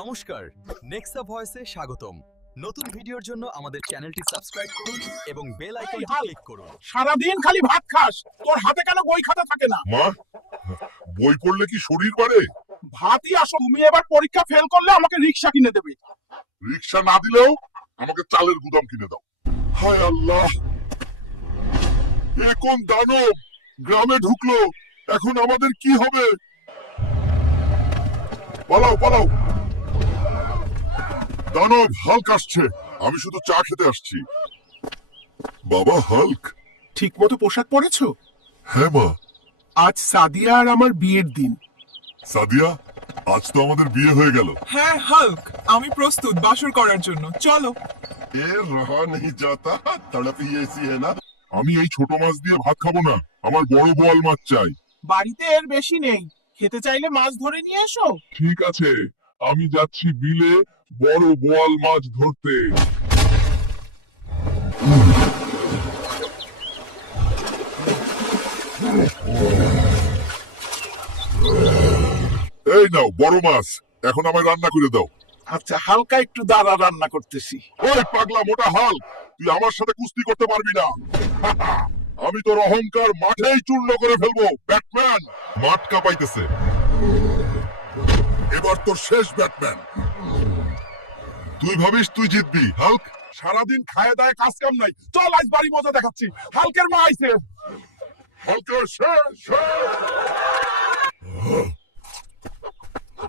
নমস্কার, নেক্সা ভয়েসে স্বাগতম। নতুন ভিডিওর জন্য আমাদের চ্যানেলটি সাবস্ক্রাইব করুন এবং বেল আইকনটি ক্লিক করুন। সারা দিন খালি ভাত খাস, তোর হাতে কেন বই খাতা থাকে না? মা, বই পড়লে কি শরীর বাড়ে? ভাতই আসো। তুমি এবার পরীক্ষা ফেল করলে আমাকে রিকশা কিনে দেবে। রিকশা না দিলেও আমাকে চালের গুদাম কিনে দাও। হায় আল্লাহ, এ কোন দানব গ্রামে ঢুকলো? এখন আমাদের কি হবে? পালাও পালাও, দানব হাল্ক আসছে। আমি শুধু চা খেতে আসছি। বাবা হাল্ক। ঠিক মতো পোশাক পরেছো? হ্যাঁ মা। আজ সাদিয়া আর আমার বিয়ের দিন। সাদিয়া, আজ তো আমাদের বিয়ে হয়ে গেল। হ্যাঁ হাল্ক, আমি প্রস্তুত বাসর করার জন্য, চলো। এ রহা নেই যাতা, তড়প হি ऐसी है ना। আমি এই ছোট মাছ দিয়ে ভাত খাবো না, আমার বড় বোয়াল মাছ চাই। বাড়িতে এর বেশি নেই, খেতে চাইলে মাছ ধরে নিয়ে এসো। ঠিক আছে, আমি যাচ্ছি বিলে বড় বোয়াল মাছ ধরতে। এই নাও বড় মাছ, এখন আমায় রান্না করে দাও। আচ্ছা, হালকা একটু দাঁড়া, রান্না করতেছি। ওই পাগলা মোটা হাল, তুই আমার সাথে কুস্তি করতে পারবি না। আমি তোর অহংকার মাঠেই চূর্ণ করে ফেলবো ব্যাটম্যান। মাঠ কাঁপাইতেছে, এবার তোর শেষ ব্যাটম্যান। তুই ভাবিস তুই জিতবি হাল্ক? সারাদিন খায় দায় কাজ কাম নাই, চল আজ বাড়ি মজা দেখাচ্ছি। হালকের মা আইছে। হাল্কের শেষ।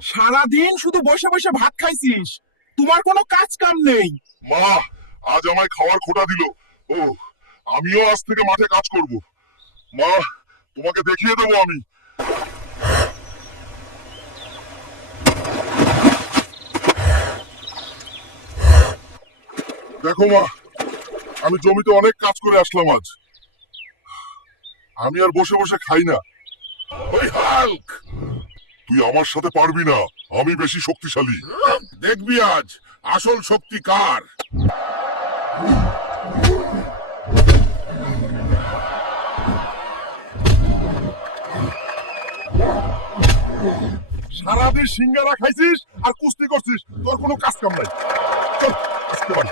সারাদিন শুধু বসে বসে ভাত খাইছিস, তোমার কোনো কাজ কাম নেই। মা, আজ আমায় খাওয়ার খোটা দিল। ও, আমিও আজ থেকে মাঠে কাজ করব। মা, তোমাকে দেখিয়ে দেবো আমি। দেখো মা, আমি জমিতে অনেক কাজ করে আসলাম আজ। আমি আর বসে বসে খাই না। ওই হাল্ক, তুই আমার সাথে পারবি না, আমি বেশি শক্তিশালী। দেখবি আজ আসল শক্তি কার। সারাদিন সিঙ্গারা খাইছিস আর কুস্তি করছিস, তোর কোনো কাজ কাম নাই। চল, আজকে বাড়ি।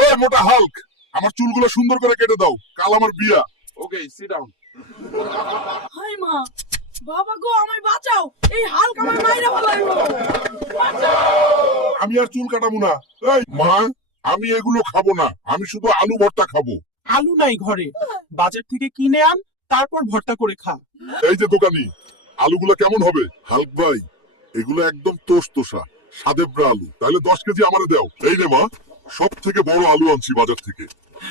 ওই মোটা হাল্ক, আমার চুলগুলো সুন্দর করে কেটে দাও, কাল আমার বিয়া। ওকে, সিট ডাউন। হাই মা, বাবা গো আমায় বাঁচাও, এই হাল্ক আমার মাইরা ফেলাইবো। আমি আর চুল কাটাবো না। এই মা, আমি এগুলো খাবো না, আমি শুধু আলু ভর্তা খাবো। আলু নাই ঘরে, বাজার থেকে কিনে আন, তারপর ভর্তা করে খা। এই যে দোকানি, আলুগুলো কেমন হবে? হাল্ক ভাই, এগুলো একদম তোষা সাদেব্রা আলু, তাহলে 10 কেজি আমারে দাও। এই নে মা, সব থেকে বড় আলু আনছি বাজার থেকে।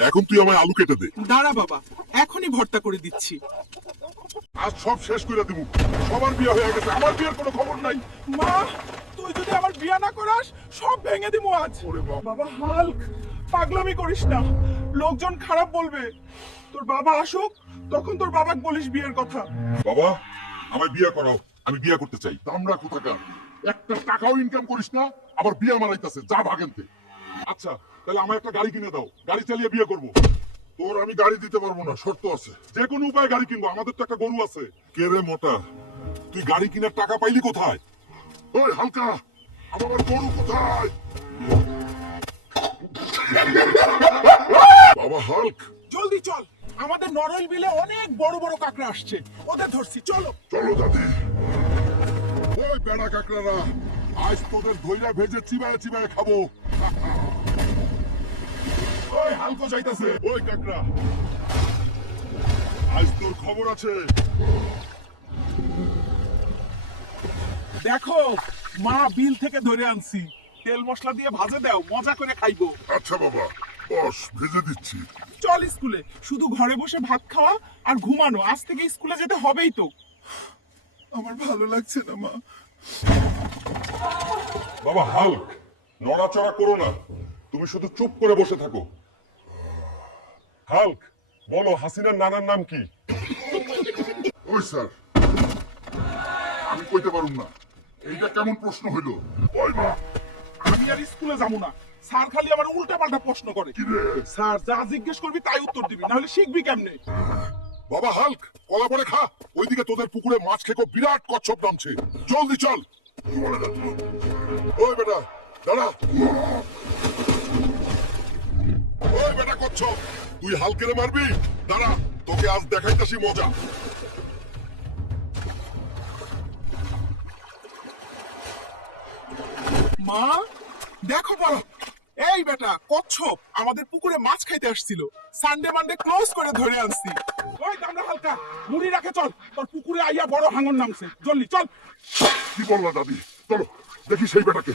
এখন তুই আমায় আলু কেটে দে। দাঁড়া বাবা, এখনই ভর্তা করে দিচ্ছি। আজ সব শেষ করে দেবো। সবার বিয়ে হয়ে গেছে, আমার বিয়ের কোনো খবর নাই। মা, তুই যদি আমার বিয়া না করাস, সব ভেঙে দিমু আজ। ওরে বাবা। বাবা হাল্ক, পাগলামি করিস না, লোকজন খারাপ বলবে। তোর বাবা আসুক, তখন তোর বাবাকে বলিস বিয়ের কথা। বাবা, আমায় বিয়ে করাও, আমি বিয়ে করতে চাই। দামড়া কোথাকার, একটা টাকাও ইনকাম করিস না, আবার বিয়ে মারাইতেছে, যা ভাগেনতে। আচ্ছা, তাহলে আমার একটা গাড়ি কিনে দাও, গাড়ি চালিয়ে বিয়ে করব। তোর আমি গাড়ি দিতে পারবো না, শর্ত আছে। যে কোনো উপায়ে গাড়ি কিনবো, আমাদের তো একটা গরু আছে। কে রে মোটা, তুই গাড়ি কিনার টাকা পাইলি কোথায়? ওই হালকা, আমার গরু কোথায়? বাবা হাল্ক, জলদি চল, আমাদের নরল বিলে অনেক বড় বড় কাঁকড়া আসছে, ওদের ধরছি, চলো। চলো দাদি। ওই বেড়া কাকড়ারা, আজ তোদের ধইরা ভেজে চিবায় চিবায় খাবো। ওই হালকো যাইতাছে। ওই কাকড়া, আজ তোর খবর আছে। দেখো, মা বিল থেকে ধরে আনছি, তেল মশলা দিয়ে ভাজে দাও, মজা করে খাইবো। আচ্ছা বাবা, বস, ভেজে দিচ্ছি। চল স্কুলে, শুধু ঘরে বসে ভাত খাওয়া আর ঘুমানো, আজ থেকে স্কুলে যেতে হবেই তো। আমার ভালো লাগছে না মা। বাবা হাল্ক, নড়াচড়া করো না, তুমি শুধু চুপ করে বসে থাকো। হাল্ক, বলো হাসিনার নানার নাম কি? ওই স্যার, আমি কইতে পারুম না। এইটা কেমন প্রশ্ন হইল? ওই মা, আমি আর স্কুলে যাবো না, স্যার খালি আমার উল্টা পাল্টা প্রশ্ন করে। কি রে? স্যার যা জিজ্ঞেস করবি তাই উত্তর দিবি, নাহলে শিখবি কেমনে? বাবা হাল্ক, কলা পরে খা, ওইদিকে তোদের পুকুরে মাছ খেকো বিরাট কচ্ছপ নামছে। জলদি চল। ওই বেটা দাঁড়া, ওই বেটা কচ্ছপ, তুই হালকেরে মারবি? দাঁড়া, তোকে আজ দেখাইতাছি মজা। মা দেখো মা, এই বেটা কচ্ছপ আমাদের পুকুরে মাছ খাইতে আসছিল, সানডে মানডে ক্লোজ করে ধরে আনছি। ওই দামরা হালকা মুড়ি রাখে, চল তোর পুকুরে আইয়া বড় হাঙর নামছে, জলদি চল। কি বললা দাদি? চলো দেখি সেই বেটাকে।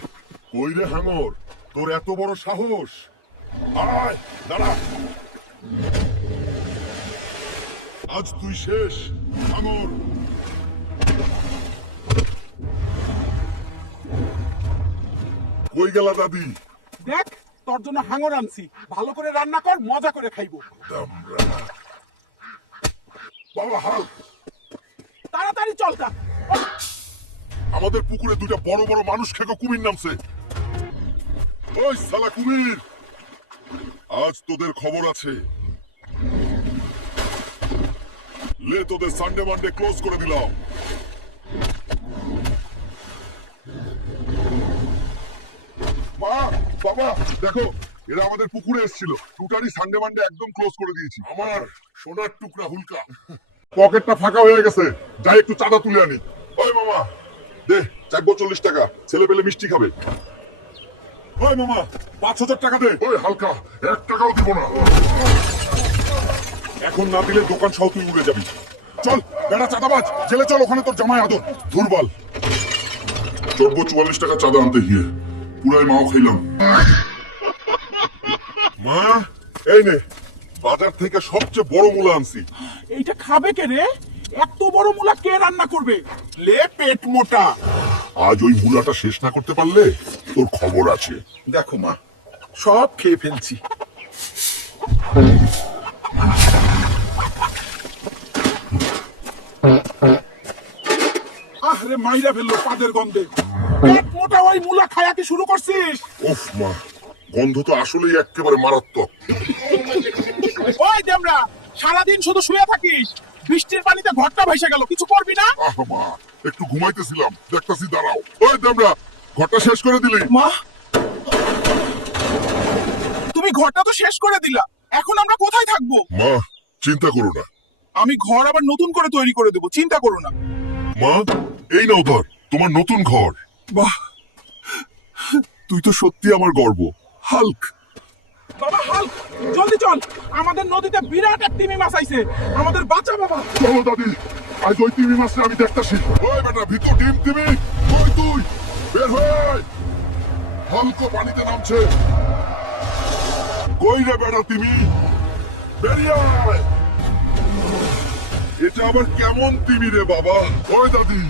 কই রে হাঙর, তোর এত বড় সাহস? আয় দাঁড়া, আজ তুই শেষ হাঙর। কই গেলা দাদি? দেখ তোর জন্য হাঙর আনছি, ভালো করে রান্না কর, মজা করে খাইবো। বাবা হাল, তাড়াতাড়ি চল তা। আমাদের পুকুরে দুইটা বড় বড় মানুষ খেকো কুমির নামছে। ওই শালা কুমির, আজ তোদের খবর আছে। লে, তোদের সানডে মানডে ক্লোজ করে দিলাম। মা, বাবা দেখো, এরা আমাদের পুকুরে এসেছিল, টোটালি সানডে মানডে একদম ক্লোজ করে দিয়েছি। আমার সোনার টুকরা হুলকা, পকেটটা ফাঁকা হয়ে গেছে, যাই একটু চাঁদা তুলে আনি। ওই মামা দে, চাইবো 40 টাকা, ছেলে পেলে মিষ্টি খাবে। ওই মামা 5,000 টাকা দে। ওই হালকা 1 টাকাও দিব না। এখন না দিলে দোকান সহ তুই উড়ে যাবি। চল বেটা চাঁদাবাজ, জেলে চল, ওখানে তোর জামাই আদর। দুর্বল চড়বো 44 টাকা চাঁদা আনতে গিয়ে পুরাই মাও খাইলাম। মা এই নে, বাজার থেকে সবচেয়ে বড় মূলা আনছি। এইটা খাবে কে রে? এত বড় মুলা কে রান্না করবে? লে পেট মোটা। আজ ওই মূলাটা শেষ না করতে পারলে তোর খবর আছে। দেখো মা, সব খেয়ে ফেলছি। আরে মাইরা ফেললো পাদের গন্ধে। পেট মোটা ওই মুলা খায়া কি শুরু করছিস? উফ মা, গন্ধ তো আসলেই একেবারে মারাত্মক। ওই দেমরা, সারাদিন শুধু শুয়ে থাকিস, বৃষ্টির পানিতে ঘরটা ভেসে গেল, কিছু করবি না? আহ মা, একটু ঘুমাইতেছিলাম, দেখতাছি দাঁড়াও। ওই দেমরা, ঘরটা শেষ করে দিলি? মা, তুমি ঘরটা তো শেষ করে দিলা, এখন আমরা কোথায় থাকবো? মা চিন্তা করো না। আমি ঘর আবার নতুন করে তৈরি করে দেবো, চিন্তা করো না। মা এই নাও ধর তোমার নতুন ঘর। বাহ, তুই তো সত্যি আমার গর্ব হাল্ক। বাবা হাল্ক, জলদি চল, আমাদের নদীতে বিরাট এক তিমি মাছ আইছে, আমাদের বাঁচা বাবা। চলো দাদি, আজ ওই তিমি মাছটা আমি দেখতাছি। ওই বেটা ভিতর ডিম তিমি, কই তুই? বের হই, হালকা পানিতে নামছে। কই রে বেটা তিমি, বেরিয়ে আয়। এটা আবার কেমন তিমি রে বাবা? ওই দাদি,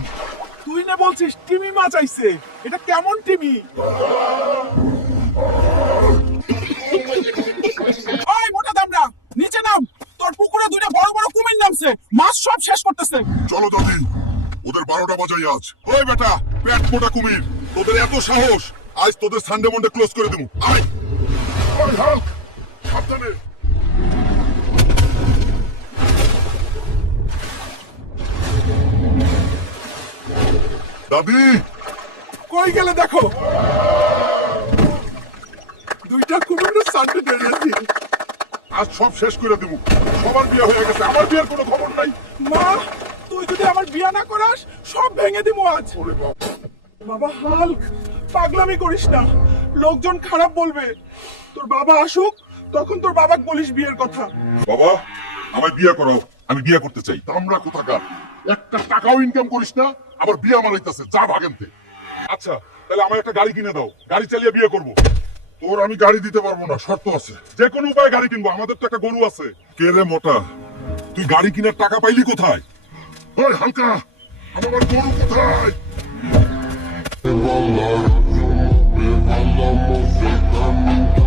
তুই না বলছিস তিমি মাছ আইছে, এটা কেমন তিমি? ওই মোটা দামড়া, নিচে নাম, তোর পুকুরে দুইটা বড় বড় কুমির নামছে, মাছ সব শেষ করতেছে। চলো দাদি, ওদের 12টা বাজাই আজ। ওই বেটা পেট মোটা কুমির, তোদের এত সাহস, আজ তোদের সানডে মন্ডে ক্লোজ করে দেবো। আয় ওই হাল্ক, সাবধানে। দাদি কই গেলে দেখো, দুইটা কুমিরের সানডে বেরিয়েছি। আজ সব শেষ করে দেবো, সবার বিয়ে হয়ে গেছে, আমার বিয়ের কোনো খবর নাই। মা, তুই যদি আমার বিয়া না করাস সব ভেঙে দিবো আজ। ওরে বাবা, বাবা হাল্ক, পাগলামি করিস না, লোকজন খারাপ বলবে। তোর বাবা আসুক, তখন তোর বাবাকে বলিস বিয়ের কথা। বাবা আমায় বিয়ে করাও, আমি বিয়ে করতে চাই। আমরা কোথাকার, একটা টাকাও ইনকাম করিস না, আবার বিয়ে মারাইতেছে, যা ভাগেনতে। আচ্ছা তাহলে আমার একটা গাড়ি কিনে দাও, গাড়ি চালিয়ে বিয়ে করব। তোর আমি গাড়ি দিতে পারবো না, শর্ত আছে। যে কোনো উপায়ে গাড়ি কিনবো, আমাদের তো একটা গরু আছে। কে রে মোটা, তুই গাড়ি কেনার টাকা পাইলি কোথায়? ওই হালকা, আমার গরু কোথায়? Evalar, evalar, evalar,